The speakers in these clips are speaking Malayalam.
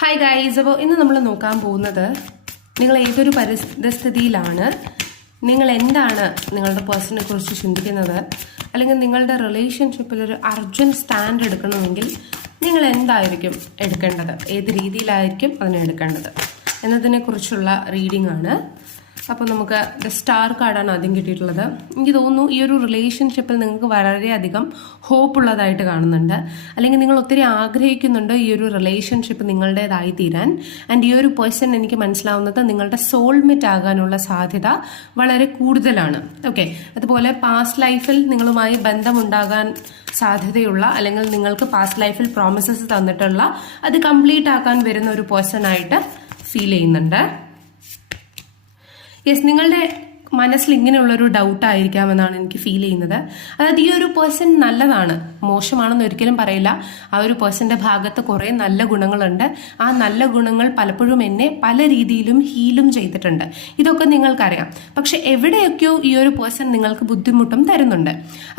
ഹായ് ഗൈസ്, അപ്പോൾ ഇന്ന് നമ്മൾ നോക്കാൻ പോകുന്നത് നിങ്ങൾ ഏതൊരു പരിസ്ഥിതിയിലാണ്, നിങ്ങൾ എന്താണ് നിങ്ങളുടെ പേഴ്സണെ കുറിച്ച് ചിന്തിക്കുന്നത്, അല്ലെങ്കിൽ നിങ്ങളുടെ റിലേഷൻഷിപ്പിൽ ഒരു അർജന്റ് സ്റ്റാൻഡ് എടുക്കണമെങ്കിൽ നിങ്ങൾ എന്തായിരിക്കും എടുക്കേണ്ടത്, ഏത് രീതിയിലായിരിക്കും അതിനെ എടുക്കേണ്ടത് എന്നതിനെക്കുറിച്ചുള്ള റീഡിംഗ് ആണ്. അപ്പോൾ നമുക്ക് സ്റ്റാർ കാർഡാണ് ആദ്യം കിട്ടിയിട്ടുള്ളത്. എനിക്ക് തോന്നുന്നു ഈ ഒരു റിലേഷൻഷിപ്പിൽ നിങ്ങൾക്ക് വളരെയധികം ഹോപ്പ് ഉള്ളതായിട്ട് കാണുന്നുണ്ട്, അല്ലെങ്കിൽ നിങ്ങൾ ഒത്തിരി ആഗ്രഹിക്കുന്നുണ്ട് ഈ ഒരു റിലേഷൻഷിപ്പ് നിങ്ങളുടേതായി തീരാൻ. ആൻഡ് ഈ ഒരു പേഴ്സൺ എനിക്ക് മനസ്സിലാവുന്നത് നിങ്ങളുടെ സോൾമേറ്റ് ആകാനുള്ള സാധ്യത വളരെ കൂടുതലാണ്. ഓക്കെ, അതുപോലെ പാസ്റ്റ് ലൈഫിൽ നിങ്ങളുമായി ബന്ധമുണ്ടാകാൻ സാധ്യതയുള്ള, അല്ലെങ്കിൽ നിങ്ങൾക്ക് പാസ്റ്റ് ലൈഫിൽ പ്രോമിസസ് തന്നിട്ടുള്ള അത് കംപ്ലീറ്റ് ആക്കാൻ വരുന്ന ഒരു പേഴ്സൺ ആയിട്ട് ഫീൽ ചെയ്യുന്നുണ്ട്. യെസ്, നിങ്ങളുടെ മനസ്സിൽ ഇങ്ങനെയുള്ളൊരു ഡൗട്ട് ആയിരിക്കാമെന്നാണ് എനിക്ക് ഫീൽ ചെയ്യുന്നത്. അതായത് ഈ ഒരു പേഴ്സൺ നല്ലതാണ്, മോശമാണെന്ന് ഒരിക്കലും പറയില്ല. ആ ഒരു പേഴ്സന്റെ ഭാഗത്ത് കുറേ നല്ല ഗുണങ്ങളുണ്ട്. ആ നല്ല ഗുണങ്ങൾ പലപ്പോഴും എന്നെ പല രീതിയിലും ഹീലും ചെയ്തിട്ടുണ്ട്. ഇതൊക്കെ നിങ്ങൾക്കറിയാം. പക്ഷെ എവിടെയൊക്കെയോ ഈ ഒരു പേഴ്സൺ നിങ്ങൾക്ക് ബുദ്ധിമുട്ടും തരുന്നുണ്ട്.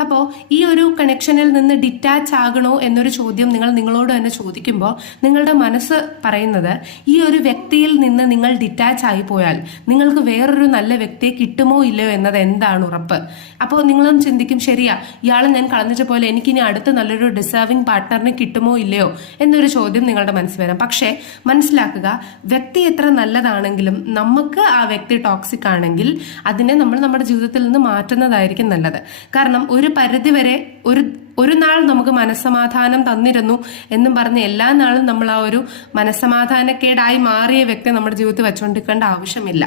അപ്പോൾ ഈ ഒരു കണക്ഷനിൽ നിന്ന് ഡിറ്റാച്ച് ആകണോ എന്നൊരു ചോദ്യം നിങ്ങൾ നിങ്ങളോട് തന്നെ ചോദിക്കുമ്പോൾ നിങ്ങളുടെ മനസ്സ് പറയുന്നത് ഈ ഒരു വ്യക്തിയിൽ നിന്ന് നിങ്ങൾ ഡിറ്റാച്ച് ആയി പോയാൽ നിങ്ങൾക്ക് വേറൊരു നല്ല വ്യക്തിയെ കിട്ടുമോ ഇല്ലയോ എന്നത് എന്താണ് ഉറപ്പ്? അപ്പോൾ നിങ്ങളും ചിന്തിക്കും, ശരിയാ, ഇയാളെ ഞാൻ കളഞ്ഞിട്ട് പോലെ എനിക്കിനി അടുത്ത നല്ലൊരു ഡിസേർവിംഗ് പാർട്ട്ണറിനെ കിട്ടുമോ ഇല്ലയോ എന്നൊരു ചോദ്യം നിങ്ങളുടെ മനസ്സിൽ വരാം. പക്ഷേ മനസ്സിലാക്കുക, വ്യക്തി എത്ര നല്ലതാണെങ്കിലും നമുക്ക് ആ വ്യക്തി ടോക്സിക് ആണെങ്കിൽ അതിനെ നമ്മൾ നമ്മുടെ ജീവിതത്തിൽ നിന്ന് മാറ്റുന്നതായിരിക്കും നല്ലത്. കാരണം ഒരു പരിധിവരെ ഒരു നാൾ നമുക്ക് മനസ്സമാധാനം തന്നിരുന്നു എന്നും പറഞ്ഞ് എല്ലാ നാളും നമ്മൾ ആ ഒരു മനസ്സമാധാനക്കേടായി മാറിയ വ്യക്തി നമ്മുടെ ജീവിതത്തിൽ വെച്ചുകൊണ്ടിരിക്കേണ്ട ആവശ്യമില്ല.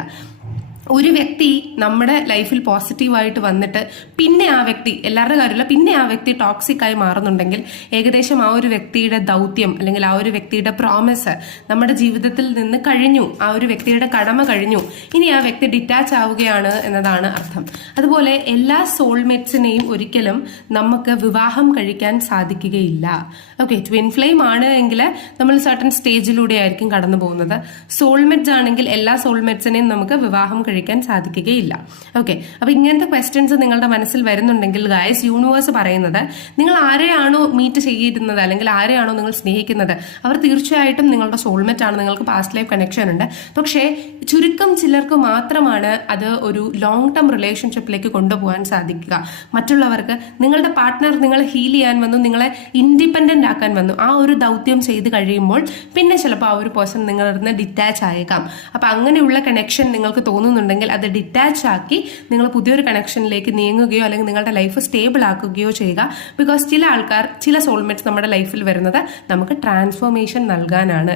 ഒരു വ്യക്തി നമ്മുടെ ലൈഫിൽ പോസിറ്റീവായിട്ട് വന്നിട്ട് പിന്നെ ആ വ്യക്തി, എല്ലാവരുടെ കാര്യമില്ല, പിന്നെ ആ വ്യക്തി ടോക്സിക് ആയി മാറുന്നുണ്ടെങ്കിൽ ഏകദേശം ആ ഒരു വ്യക്തിയുടെ ദൗത്യം, അല്ലെങ്കിൽ ആ ഒരു വ്യക്തിയുടെ പ്രോമിസ് നമ്മുടെ ജീവിതത്തിൽ നിന്ന് കഴിഞ്ഞു, ആ ഒരു വ്യക്തിയുടെ കടമ കഴിഞ്ഞു, ഇനി ആ വ്യക്തി ഡിറ്റാച്ച് ആവുകയാണ് എന്നതാണ് അർത്ഥം. അതുപോലെ എല്ലാ സോൾമേറ്റ്സിനെയും ഒരിക്കലും നമുക്ക് വിവാഹം കഴിക്കാൻ സാധിക്കുകയില്ല. ഓക്കെ, ട്വിൻ ഫ്ലെയിം ആണ് എങ്കിൽ നമ്മൾ സർട്ടൻ സ്റ്റേജിലൂടെ ആയിരിക്കും കടന്നു പോകുന്നത്. സോൾമേറ്റ്സ് ആണെങ്കിൽ എല്ലാ സോൾമേറ്റ്സിനെയും നമുക്ക് വിവാഹം കഴിക്കാൻ സാധിക്കുകയില്ല. ഓക്കെ, അപ്പൊ ഇങ്ങനത്തെ ക്വസ്റ്റ്യൻസ് നിങ്ങളുടെ മനസ്സിൽ വരുന്നുണ്ടെങ്കിൽ ഗൈസ്, യൂണിവേഴ്സ് പറയുന്നത് നിങ്ങൾ ആരെയാണോ മീറ്റ് ചെയ്യുന്നത്, അല്ലെങ്കിൽ ആരെയാണോ നിങ്ങൾ സ്നേഹിക്കുന്നത്, അവർ തീർച്ചയായിട്ടും നിങ്ങളുടെ സോൾമേറ്റ് ആണ്, നിങ്ങൾക്ക് പാസ്റ്റ് ലൈഫ് കണക്ഷൻ ഉണ്ട്. പക്ഷേ ചുരുക്കം ചിലർക്ക് മാത്രമാണ് അത് ഒരു ലോങ് ടേം റിലേഷൻഷിപ്പിലേക്ക് കൊണ്ടുപോകാൻ സാധിക്കുക. മറ്റുള്ളവർക്ക് നിങ്ങളുടെ പാർട്ട്ണർ നിങ്ങളെ ഹീൽ ചെയ്യാൻ വന്നു, നിങ്ങളെ ഇൻഡിപെൻഡന്റ് ആക്കാൻ വന്നു, ആ ഒരു ദൗത്യം ചെയ്ത് കഴിയുമ്പോൾ പിന്നെ ചിലപ്പോൾ ആ ഒരു പേഴ്സൺ നിങ്ങളിൽ നിന്ന് ഡിറ്റാച്ച് ആയേക്കാം. അപ്പൊ അങ്ങനെയുള്ള കണക്ഷൻ നിങ്ങൾക്ക് തോന്നുന്നുണ്ടെങ്കിൽ അത് ഡിറ്റാച്ച് ആക്കി നിങ്ങൾ പുതിയൊരു കണക്ഷനിലേക്ക് നീങ്ങുകയോ അല്ലെങ്കിൽ നിങ്ങളുടെ ലൈഫ് സ്റ്റേബിൾ ആക്കുകയോ ചെയ്യുക. ബിക്കോസ് ചില ആൾക്കാർ, ചില സോൾമേറ്റ്സ് നമ്മുടെ ലൈഫിൽ വരുന്നത് നമുക്ക് ട്രാൻസ്ഫോർമേഷൻ നൽകാനാണ്.